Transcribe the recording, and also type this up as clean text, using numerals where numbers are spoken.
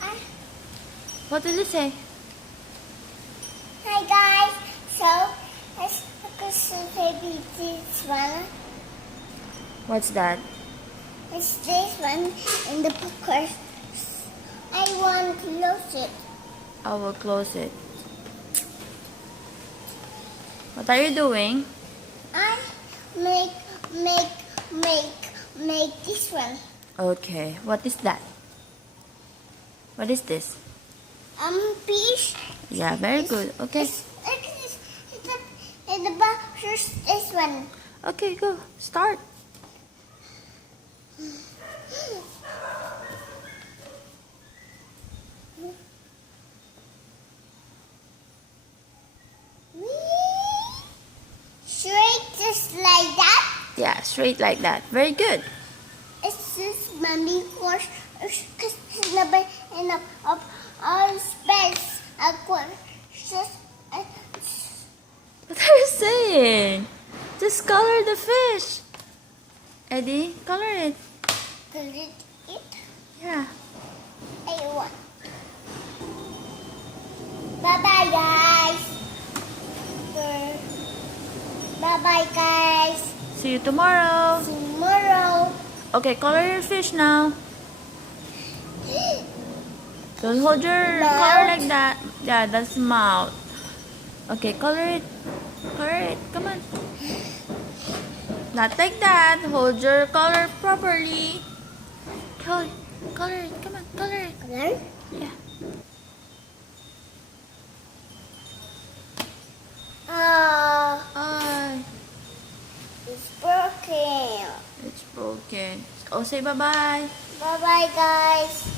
Hi What did you say? guys, so let's look at maybe this one. What's that? It's this one in the book. I want to close it. I will close it. What are you doing? I make this one. Okay. What is that? What is this? Fish. Yeah, very good. Okay. Look at this. In the box, there's this one. Okay, go. Start. Straight just like that. Yeah, straight like that. Very good. It's just mommy horse. Because in the up all space. Just What are you saying? Just color the fish. Eddie, color it. delete it. Yeah. I want. Bye bye guys. Bye bye guys. See you tomorrow. Tomorrow. Okay, color your fish now. Don't hold your color Mouth. like that. Yeah, that's mouth. Okay, color it. Color it. Come on. Not like that. Hold your color properly. Color it. Come on, color it. Color. Yeah. Ay, It's broken. it's broken. Oh, say bye-bye. Bye bye guys.